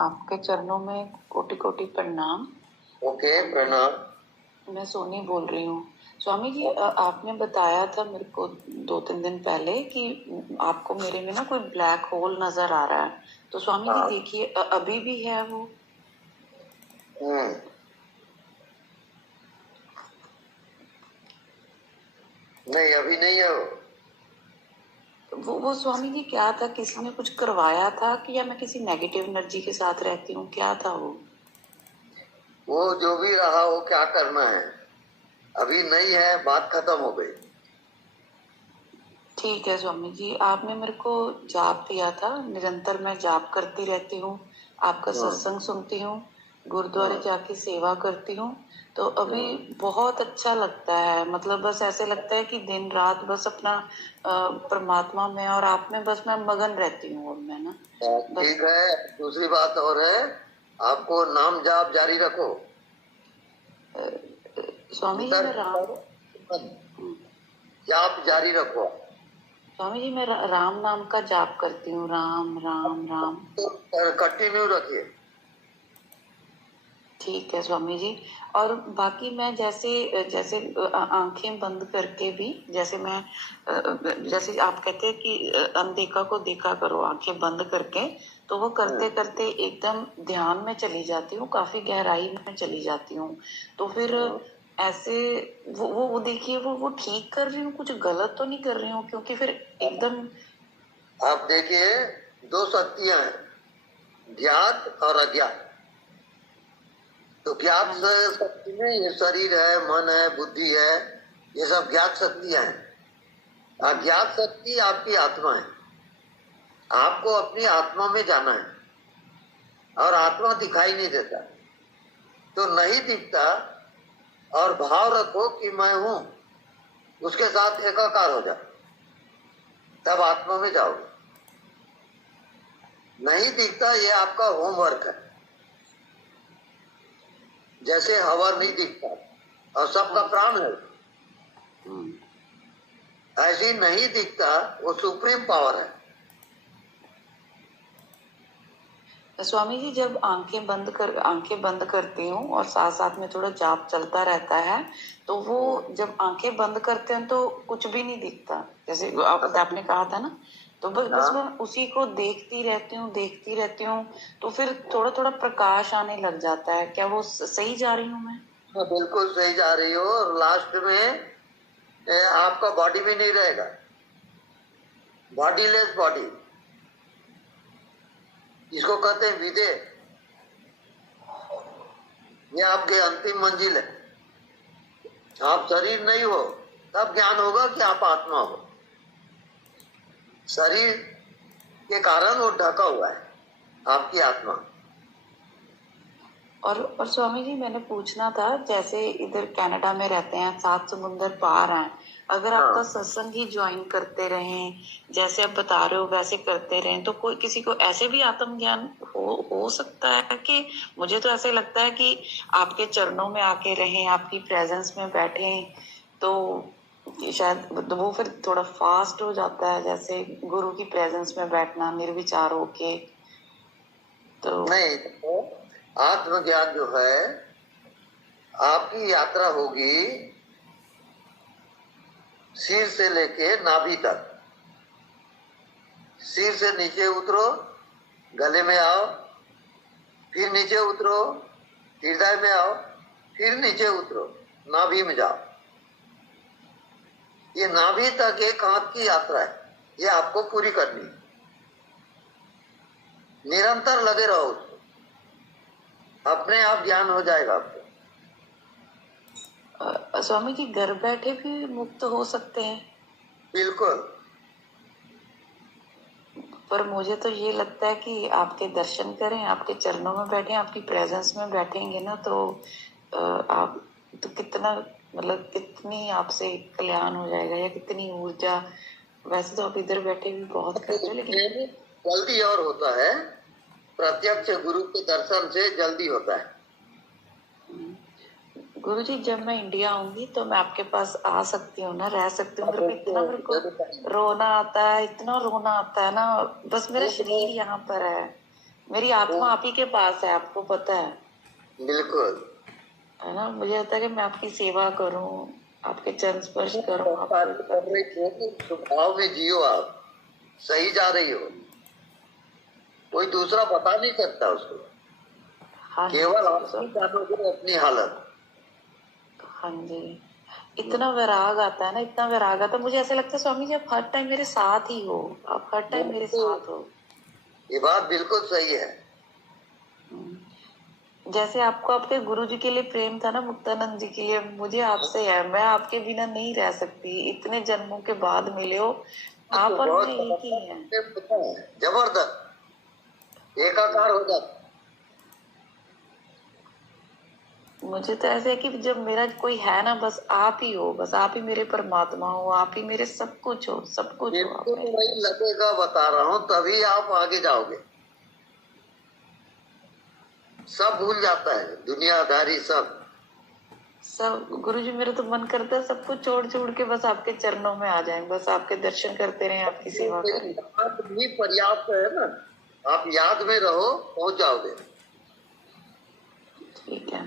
आपके चरणों में कोटि कोटि प्रणाम। ओके, प्रणाम। मैं सोनी बोल रही हूँ। स्वामी जी, आपने बताया था मेरे को 2-3 दिन पहले कि आपको मेरे में ना कोई ब्लैक होल नजर आ रहा है। तो स्वामी जी देखिए, अभी भी है वो? नहीं, अभी नहीं है वो स्वामी जी क्या था, किसी ने कुछ करवाया था कि या मैं किसी नेगेटिव एनर्जी के साथ रहती हूँ, क्या था वो जो भी रहा वो क्या करना है, अभी नहीं है, बात खत्म हो गई। ठीक है स्वामी जी, आपने मेरे को जाप दिया था, निरंतर मैं जाप करती रहती हूँ, आपका सत्संग सुनती हूँ, गुरुद्वारे जाके सेवा करती हूँ। तो अभी बहुत अच्छा लगता है, मतलब बस ऐसे लगता है कि दिन रात बस अपना परमात्मा में और आप में बस मैं मगन रहती हूँ। और मैं ना ठीक है, दूसरी बात और है, आपको नाम जाप जारी रखो। स्वामी जी मैं जाप जारी रखो। स्वामी जी मैं राम नाम का जाप करती हूँ, राम राम राम। कंटिन्यू रखिए। ठीक है स्वामी जी। और बाकी मैं जैसे जैसे आंखें बंद करके भी, जैसे मैं जैसे आप कहते हैं कि अनदेखा को देखा करो आंखें बंद करके, तो वो करते करते एकदम ध्यान में चली जाती हूँ, काफी गहराई में चली जाती हूँ। तो फिर ऐसे वो देखिए, वो ठीक कर रही हूँ, कुछ गलत तो नहीं कर रही हूँ? क्योंकि फिर एकदम आप देखिए, दो शक्तियां हैं, ज्ञात और अज्ञात। तो ज्ञात शक्ति में ये शरीर है, मन है, बुद्धि है, ये सब ज्ञात शक्तियां हैं। अज्ञात शक्ति आपकी आत्मा है, आपको अपनी आत्मा में जाना है और आत्मा दिखाई नहीं देता, तो नहीं दिखता और भाव रखो कि मैं हूं, उसके साथ एकाकार हो जाओ, तब आत्मा में जाओगे। नहीं दिखता, ये आपका होमवर्क है। जैसे हवा नहीं दिखता और सबका प्राण है, ऐसे नहीं दिखता, वो सुप्रीम पावर है। स्वामी जी जब आंखें बंद करती हूँ और साथ साथ में थोड़ा जाप चलता रहता है, तो वो जब आंखें बंद करते हैं तो कुछ भी नहीं दिखता, जैसे आपने कहा था ना। तो बस मैं उसी को देखती रहती हूँ। तो फिर थोड़ा थोड़ा प्रकाश आने लग जाता है। क्या वो सही जा रही हूँ मैं? हाँ, बिल्कुल सही जा रही हो। और लास्ट में आपका बॉडी भी नहीं रहेगा, बॉडीलेस बॉडी, इसको कहते हैं विदेह। ये आपके अंतिम मंजिल है। आप शरीर नहीं हो, तब ज्ञान होगा कि आप आत्मा हो। शरीर के कारण वो ढका हुआ है, आपकी आत्मा। और स्वामी जी मैंने पूछना था, जैसे इधर कनाडा में रहते हैं, 7 समुंदर पार हैं, अगर आपका सत्संग ही ज्वाइन करते रहें, जैसे आप बता रहे हो वैसे करते रहें, तो कोई किसी को ऐसे भी आत्मज्ञान हो सकता है? कि मुझे तो ऐसे लगता है कि आपके चरणों में आके रहें, आपकी प्रेजेंस में बैठें, तो शायद वो फिर थोड़ा फास्ट हो जाता है, जैसे गुरु की प्रेजेंस में बैठना निर्विचार होके। तो नहीं, तो आत्मज्ञान जो है, आपकी यात्रा होगी सिर से लेके नाभि तक। सिर से नीचे उतरो, गले में आओ, फिर नीचे उतरो, हृदय में आओ, फिर नीचे उतरो, नाभि में जाओ। ये नाभि तक एक हाथ की यात्रा है, ये आपको पूरी करनी है। निरंतर लगे रहो उसको, अपने आप ज्ञान हो जाएगा आपको। स्वामी जी घर बैठे भी मुक्त हो सकते हैं? बिल्कुल। पर मुझे तो ये लगता है कि आपके दर्शन करें, आपके चरणों में बैठे, आपकी प्रेजेंस में बैठेंगे ना, तो आप तो कितना, मतलब कितनी आपसे कल्याण हो जाएगा, या कितनी ऊर्जा। वैसे तो आप इधर बैठे भी बहुत करते हो, लेकिन जल्दी और होता है, प्रत्यक्ष गुरु के दर्शन से जल्दी होता है। गुरु जी जब मैं इंडिया आऊंगी तो मैं आपके पास आ सकती हूँ ना, रह सकती हूँ? इतना मेरे को रोना आता है, इतना रोना आता है ना, बस मेरा शरीर यहाँ पर है, मेरी आत्मा आप ही के पास है, आपको पता है बिल्कुल। है ना। मुझे होता है कि मैं आपकी सेवा करूं, आपके चरण स्पर्श करूं, कर रही हो कि स्वभाव में जियो, आप सही जा रही हो, कोई दूसरा बता नहीं सकता उसको, हाँ जी केवल आप ही सब। जानोगे अपनी हालत। हाँ जी, इतना वैराग आता है ना, इतना वैराग आता है, मुझे ऐसा लगता है स्वामी जी आप हर टाइम मेरे साथ ही हो, आप हर टाइम मेरे साथ हो। ये बात बिल्कुल सही है। जैसे आपको आपके गुरु जी के लिए प्रेम था ना, मुक्तानंद जी के लिए, मुझे आपसे है। मैं आपके बिना नहीं रह सकती, इतने जन्मों के बाद मिले हो आप तो और बहुत मैं एक ही हैं। जबरदस्त एकाकार हो जाता। मुझे तो ऐसे है कि जब मेरा कोई है ना, बस आप ही हो, बस आप ही मेरे परमात्मा हो, आप ही मेरे सब कुछ हो, सब कुछ हो आप बिल्कुल मेरे। वही लगेगा, बता रहा हूँ, तभी आप आगे जाओगे। सब भूल जाता है दुनियादारी सब। सब गुरु जी, मेरा तो मन करता है सब कुछ छोड़ छोड़ के बस आपके चरणों में आ जाएं, बस आपके दर्शन करते रहें, आपकी सेवा करें। याद भी पर्याप्त है ना, आप याद में रहो, पहुंच जाओगे। ठीक है,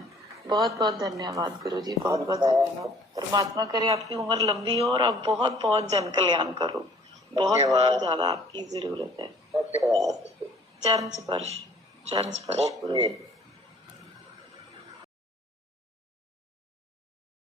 बहुत बहुत धन्यवाद गुरु जी, बहुत बहुत धन्यवाद। परमात्मा करे आपकी उम्र लंबी हो और आप बहुत बहुत जन कल्याण करो, बहुत बहुत ज्यादा आपकी जरूरत है। धन्यवाद। चरण स्पर्श, चरण स्पर्श गुरु ओके। जी।